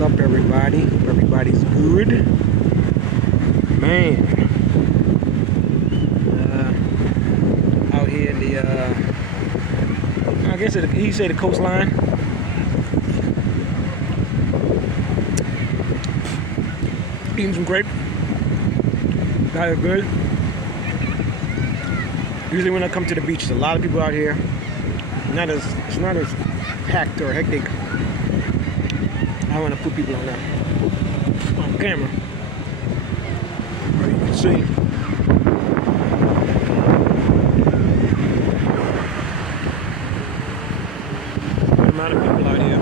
What's up, everybody? Hope everybody's good. Man, out here in the, I guess he say the coastline. Eating some grape. Got it good. Usually when I come to the beach, there's a lot of people out here. It's not as packed or hectic. I want to put people on camera. You can see. A lot of people out here.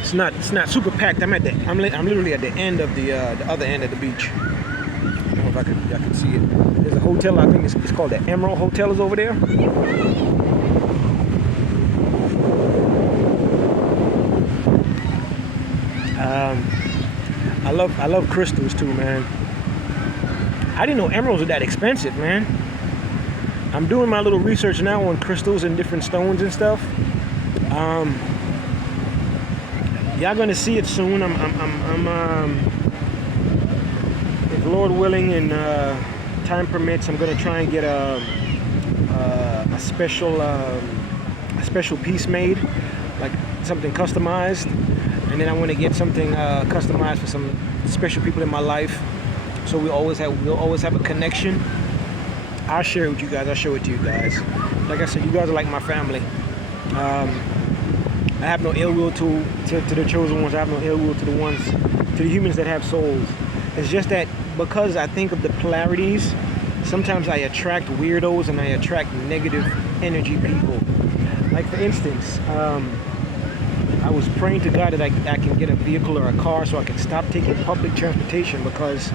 It's not super packed. I'm literally at the end of the other end of the beach. I don't know if y'all can see it. There's a hotel. I think it's called the Emerald Hotel. Is over there. I love crystals too, man. I didn't know emeralds were that expensive, man. I'm doing my little research now on crystals and different stones and stuff. Y'all gonna see it soon. If Lord willing and time permits, I'm gonna try and get a special piece made, like something customized. And then I want to get something customized for some special people in my life, so we'll always have a connection. I'll share it with you guys. I'll show it to you guys. Like I said, you guys are like my family. I have no ill will to the chosen ones. I have no ill will to the humans that have souls. It's just that because I think of the polarities, sometimes I attract weirdos and I attract negative energy people. Like for instance, I was praying to God that I can get a vehicle or a car so I can stop taking public transportation, because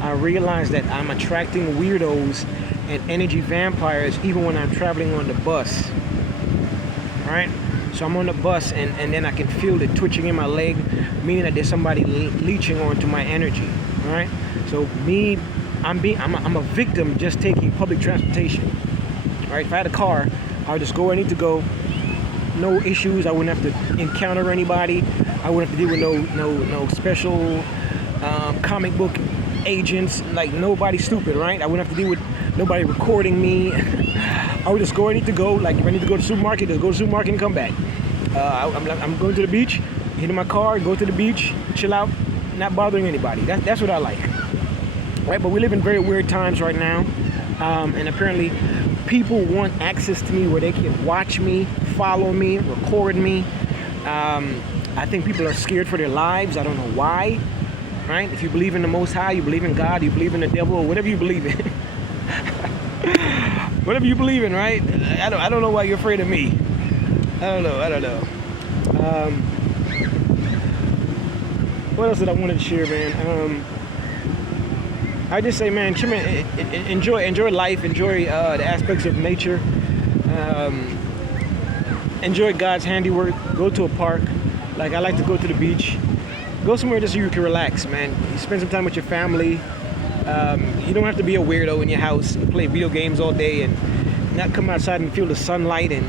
I realized that I'm attracting weirdos and energy vampires even when I'm traveling on the bus. Right? So I'm on the bus and then I can feel the twitching in my leg, meaning that there's somebody leeching onto my energy. Right? So I'm a victim just taking public transportation. Right? If I had a car, I would just go where I need to go. No issues. I wouldn't have to encounter anybody. I wouldn't have to deal with no special comic book agents. Like nobody stupid, right? I wouldn't have to deal with nobody recording me. I would just go where I need to go. Like if I need to go to the supermarket, just go to the supermarket and come back. I'm going to the beach, get in my car, go to the beach, chill out, not bothering anybody. That's what I like, right? But we live in very weird times right now, and apparently people want access to me where they can watch me, follow me, record me. I think people are scared for their lives. I don't know why, right? If you believe in the Most High, you believe in God, you believe in the devil, or whatever you believe in. Whatever you believe in, right? I don't know why you're afraid of me. I don't know. What else did I want to share, man? I just say, man, enjoy life, enjoy the aspects of nature, enjoy God's handiwork. Go to a park. Like I like to go to the beach. Go somewhere just so you can relax, man. You spend some time with your family. You don't have to be a weirdo in your house and play video games all day and not come outside and feel the sunlight. And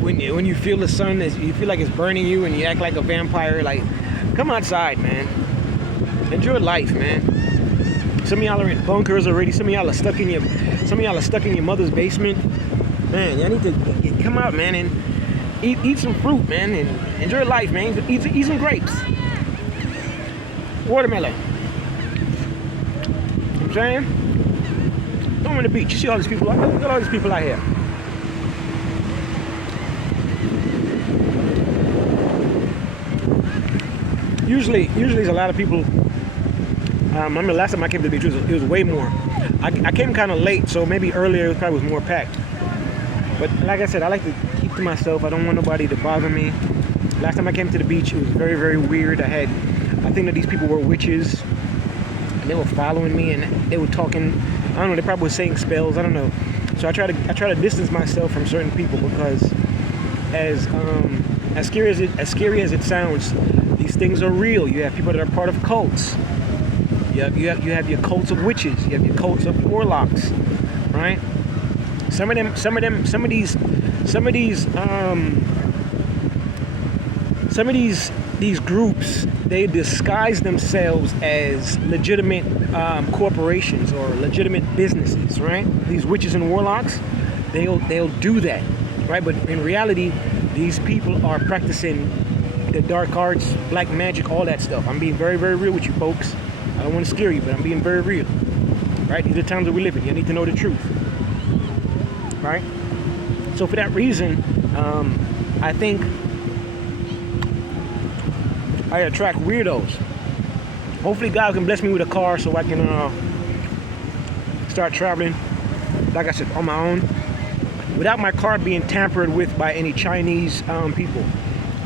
when you feel the sun, you feel like it's burning you and you act like a vampire. Like, come outside, man. Enjoy life, man. Some of y'all are in bunkers already. Some of y'all are stuck in your mother's basement. Man, y'all need to come out, man, and eat some fruit, man, and enjoy life, man. Eat some grapes, watermelon. You know what I'm saying? Go on the beach. You see all these people. Look at all these people out here. Usually there's a lot of people. I remember last time I came to the beach, it was way more. I came kind of late, so maybe earlier it probably was more packed. But like I said, I like to keep to myself. I don't want nobody to bother me. Last time I came to the beach, it was very, very weird. I think that these people were witches, and they were following me, and they were talking. I don't know. They probably were saying spells. I don't know. So I try to distance myself from certain people, because as scary as it sounds, these things are real. You have people that are part of cults. You have your cults of witches. You have your cults of warlocks, right? Some of these some of these groups, they disguise themselves as legitimate corporations or legitimate businesses, right? These witches and warlocks, they'll do that, right? But in reality, these people are practicing the dark arts, black magic, all that stuff. I'm being very, very real with you folks. I don't want to scare you, but I'm being very real, right? These are the times that we live in. You need to know the truth, right? So for that reason, I think I attract weirdos. Hopefully God can bless me with a car so I can start traveling, like I said, on my own, without my car being tampered with by any Chinese people.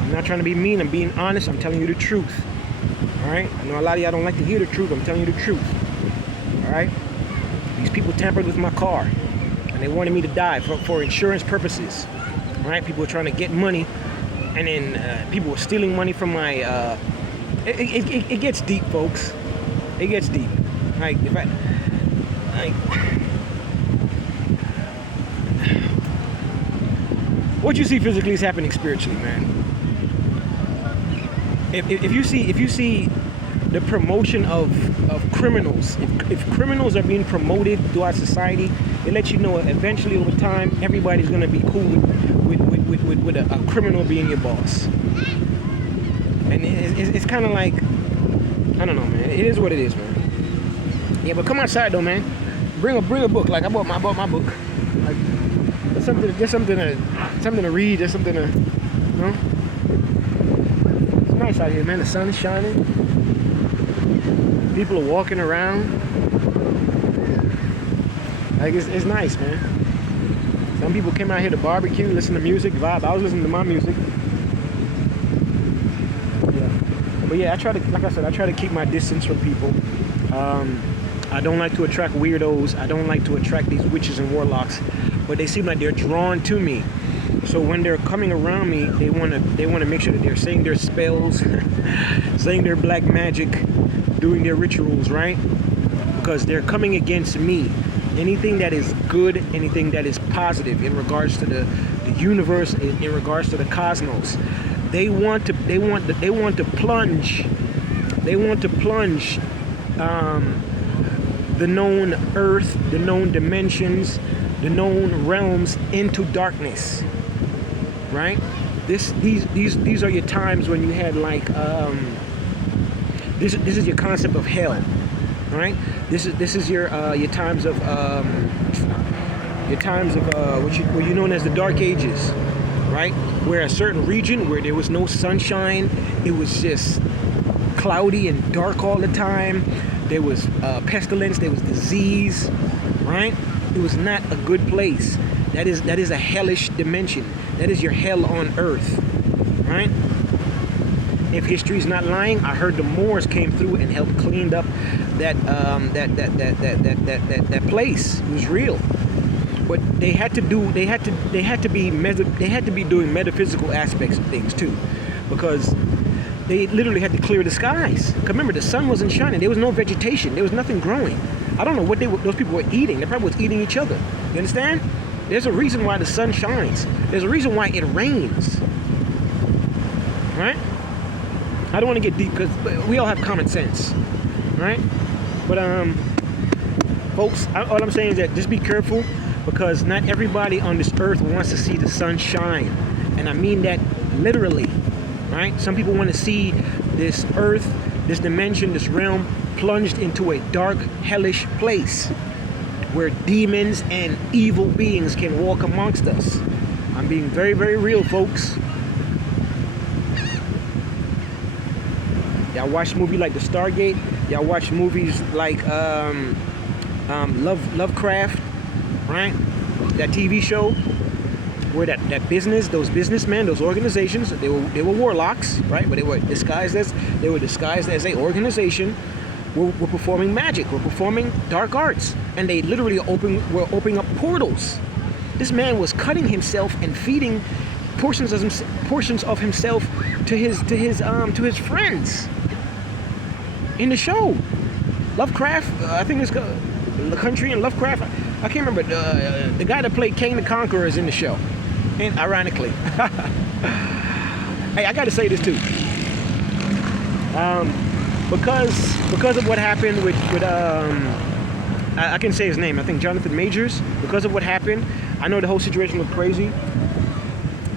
I'm not trying to be mean, I'm being honest, I'm telling you the truth. Alright? I know a lot of y'all don't like to hear the truth, I'm telling you the truth. Alright? These people tampered with my car and they wanted me to die for insurance purposes. Alright? People were trying to get money, and then people were stealing money from my it gets deep, folks. It gets deep. Like, if I what you see physically is happening spiritually, man. If you see the promotion of criminals, if criminals are being promoted throughout society, it lets you know eventually over time everybody's gonna be cool with a criminal being your boss. And it's kind of like, I don't know, man. It is what it is, man. Yeah, but come outside though, man. Bring a book. Like I bought my book. Like just something to read. Just something to, you know. It's nice out here, man. The sun is shining. People are walking around. Like it's nice, man. Some people came out here to barbecue, listen to music, vibe. I was listening to my music. But yeah, like I said, I try to keep my distance from people. I don't like to attract weirdos. I don't like to attract these witches and warlocks, but they seem like they're drawn to me. So when they're coming around me, they want to make sure that they're saying their spells, saying their black magic, doing their rituals, right? Because they're coming against me. Anything that is good, anything that is positive in regards to the universe, in regards to the cosmos. They want to plunge the known earth, the known dimensions, the known realms into darkness, right? These are your times when you had like this is your concept of hell, right? This is your times of what you known as the Dark Ages, right? Where a certain region where there was no sunshine, it was just cloudy and dark all the time. There was pestilence, there was disease, right? It was not a good place. That is a hellish dimension. That is your hell on earth, right? If history's not lying, I heard the Moors came through and helped cleaned up that place. It was real. But they had to be doing metaphysical aspects of things too, because they literally had to clear the skies. Because remember, the sun wasn't shining. There was no vegetation. There was nothing growing. I don't know what those people were eating. They probably was eating each other. You understand? There's a reason why the sun shines. There's a reason why it rains. Right? I don't want to get deep because we all have common sense. Right? But folks, all I'm saying is that just be careful, because not everybody on this earth wants to see the sun shine. And I mean that literally. Right? Some people want to see this earth, this dimension, this realm plunged into a dark, hellish place where demons and evil beings can walk amongst us. I'm being very, very real, folks. Y'all watch movies like The Stargate. Y'all watch movies like Lovecraft, right? That TV show where that business, those businessmen, those organizations, they were warlocks, right? But they were disguised as a organization. Were performing magic, were performing dark arts, and they literally were opening up portals. This man was cutting himself and feeding portions of himself to his friends in the show. Lovecraft, I think it's The Country in Lovecraft. I can't remember the guy that played Kang the Conqueror is in the show, and ironically. Hey, I got to say this too. Because of what happened with I can say his name. I think Jonathan Majors. Because of what happened, I know the whole situation was crazy,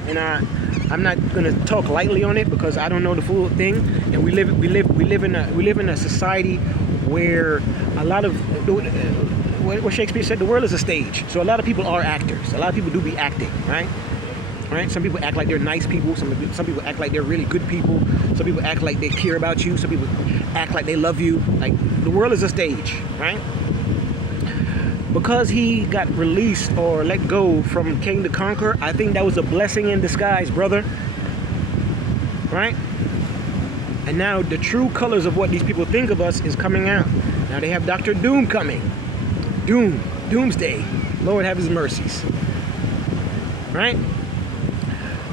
and I'm not gonna talk lightly on it because I don't know the full thing. And we live in a society where a lot of what Shakespeare said, the world is a stage. So a lot of people are actors. A lot of people do be acting, right? Right? Some people act like they're nice people. Some people act like they're really good people. Some people act like they care about you. Some people act like they love you. Like, the world is a stage, right? Because he got released or let go from King the Conqueror, I think that was a blessing in disguise, brother. Right? And now the true colors of what these people think of us is coming out. Now they have Dr. Doom coming. Doomsday. Lord have his mercies. Right?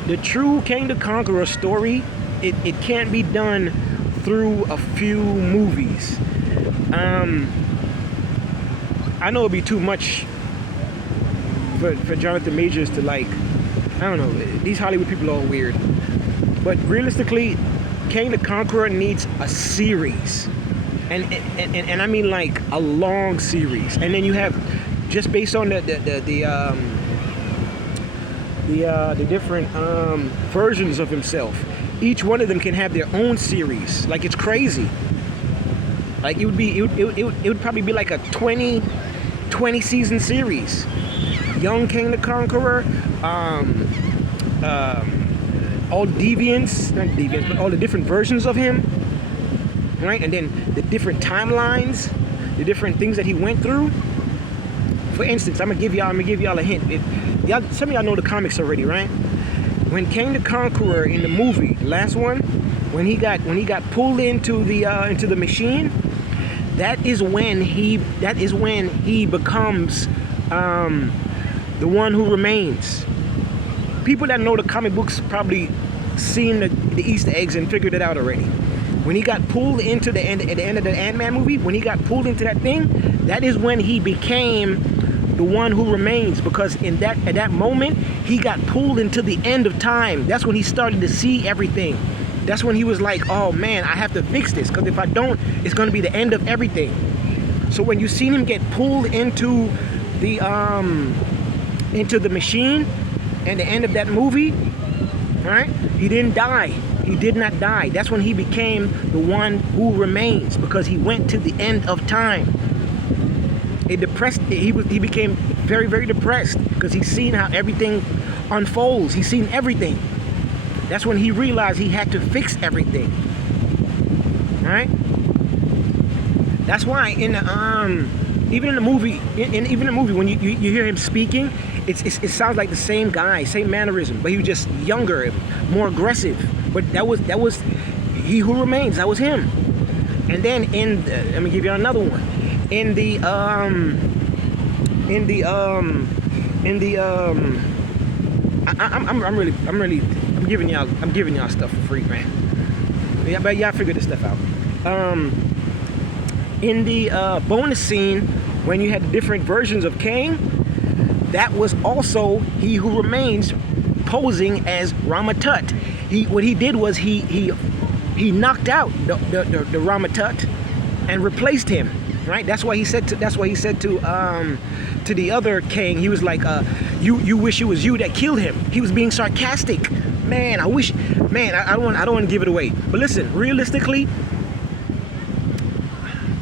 The true King the Conqueror story, it can't be done through a few movies. I know it'd be too much for Jonathan Majors to, like, I don't know, these Hollywood people are all weird. But realistically, King the Conqueror needs a series. And I mean like a long series. And then you have, just based on the different versions of himself, each one of them can have their own series. Like, it's crazy. Like, it would probably be like a 20 season series. Young King the Conqueror, all deviants, not deviants, but all the different versions of him, right? And then the different timelines, the different things that he went through. For instance, I'm gonna give y'all a hint. Some of y'all know the comics already, right? When King the Conqueror in the movie, the last one, when he got pulled into the machine, that is when he becomes the one who remains. People that know the comic books probably seen the Easter eggs and figured it out already. When he got pulled into at the end of the Ant-Man movie, when he got pulled into that thing, that is when he became the one who remains, because at that moment he got pulled into the end of time. That's when he started to see everything. That's when he was like, oh man, I have to fix this, because if I don't, it's going to be the end of everything. So when you seen him get pulled into the machine and the end of that movie, right? He didn't die. He did not die. That's when he became the one who remains, because he went to the end of time. He became very, very depressed because he's seen how everything unfolds. He's seen everything. That's when he realized he had to fix everything. Right? That's why in the even in the movie, when you hear him speaking, it sounds like the same guy, same mannerism, but he was just younger, more aggressive. But that was He Who Remains. That was him. And then let me give you another one. I'm giving y'all stuff for free, man. Yeah, but y'all figure this stuff out. In the bonus scene, when you had the different versions of Kang, that was also He Who Remains posing as Ramatut. What he did was he knocked out the Ramatut and replaced him. Right? That's why he said to the other Kang, he was like, you wish it was you that killed him. He was being sarcastic. Man, I don't want to give it away. But listen, realistically,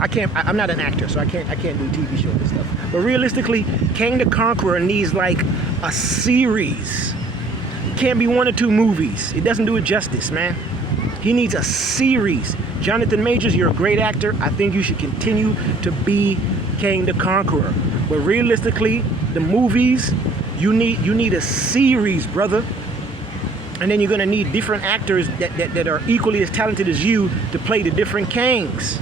I'm not an actor, so I can't do TV shows and stuff. But realistically, King the Conqueror needs like a series. It can't be 1 or 2 movies. It doesn't do it justice, man. He needs a series. Jonathan Majors, you're a great actor. I think you should continue to be King the Conqueror. But realistically, the movies, you need a series, brother. And then you're gonna need different actors that are equally as talented as you to play the different Kangs,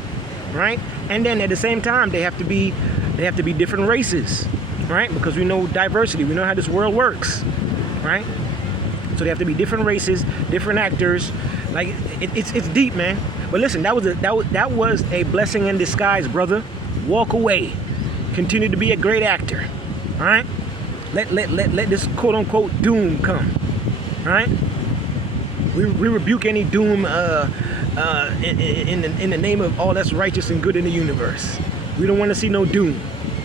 right? And then at the same time, they have to be different races, right? Because we know diversity. We know how this world works, right? So they have to be different races, different actors. Like it's deep, man. But listen, that was a blessing in disguise, brother. Walk away. Continue to be a great actor. All right? Let this quote unquote doom come. All right? We rebuke any doom in the name of all that's righteous and good in the universe. We don't want to see no doom.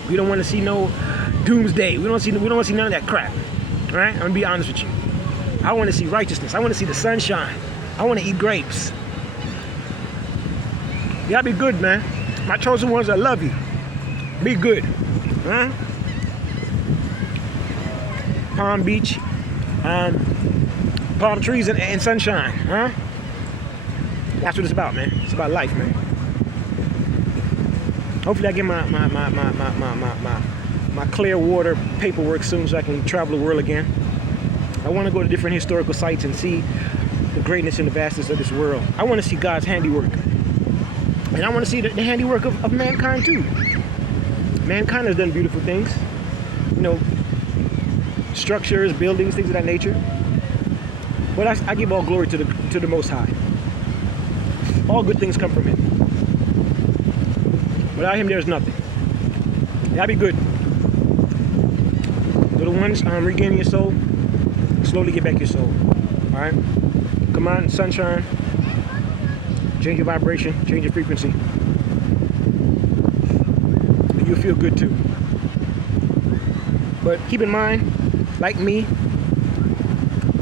We don't want to see no doomsday. We don't want to see none of that crap. All right? I'm gonna be honest with you. I want to see righteousness. I want to see the sunshine. I want to eat grapes. Y'all be good, man. My chosen ones, I love you. Be good. Huh? Palm Beach, palm trees and sunshine. Huh? That's what it's about, man. It's about life, man. Hopefully I get my clear water paperwork soon so I can travel the world again. I want to go to different historical sites and see the greatness and the vastness of this world. I want to see God's handiwork. And I want to see the handiwork of mankind too. Mankind has done beautiful things. You know, structures, buildings, things of that nature. But I give all glory to the Most High. All good things come from Him. Without Him, there's nothing. Y'all be good. Little ones, regaining your soul. Slowly get back your soul. All right? Come on, sunshine. Change your vibration. Change your frequency. And you'll feel good too. But keep in mind, like me,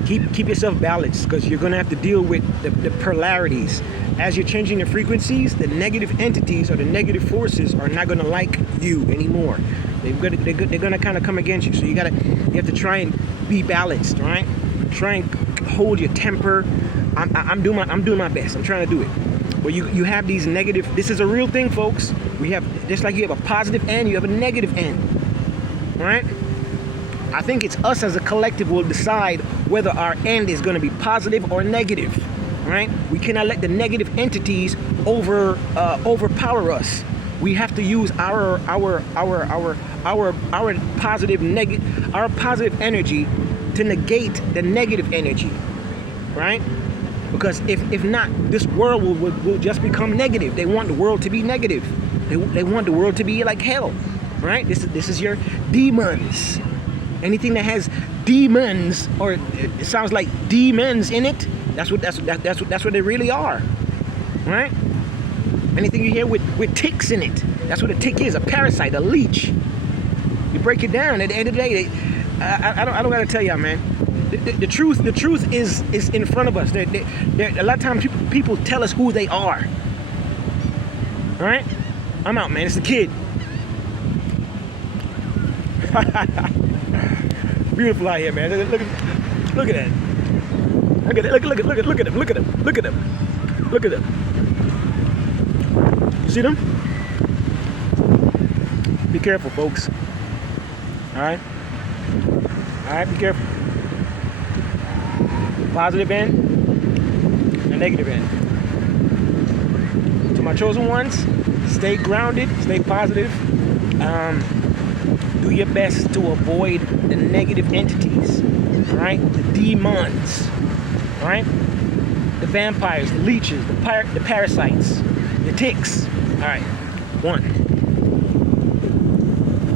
keep yourself balanced, because you're going to have to deal with the polarities. As you're changing your frequencies, the negative entities or the negative forces are not going to like you anymore. They're going to kind of come against you. So you have to try and be balanced, right? Try and hold your temper. I'm doing my best. I'm trying to do it. But you have these negative. This is a real thing, folks. We have, just like you have a positive end, you have a negative end, right? I think it's us as a collective will decide whether our end is going to be positive or negative, right? We cannot let the negative entities overpower us. We have to use our positive energy to negate the negative energy, right? Because if not, this world will just become negative. They want the world to be negative. They want the world to be like hell, right? This is your demons. Anything that has demons, or it sounds like demons in it, that's what they really are, right? Anything you hear with ticks in it, that's what a tick is, a parasite, a leech. You break it down, at the end of the day, I don't gotta tell y'all, man. The truth is in front of us. A lot of times people tell us who they are. All right, I'm out, man. It's a kid. Beautiful out here, man. Look at that. Look at them. You see them? Be careful, folks. All right, be careful. Positive end and negative end. To my chosen ones, stay grounded, stay positive. Do your best to avoid the negative entities, right? The demons, right? The vampires, the leeches, the parasites, the ticks. All right, one.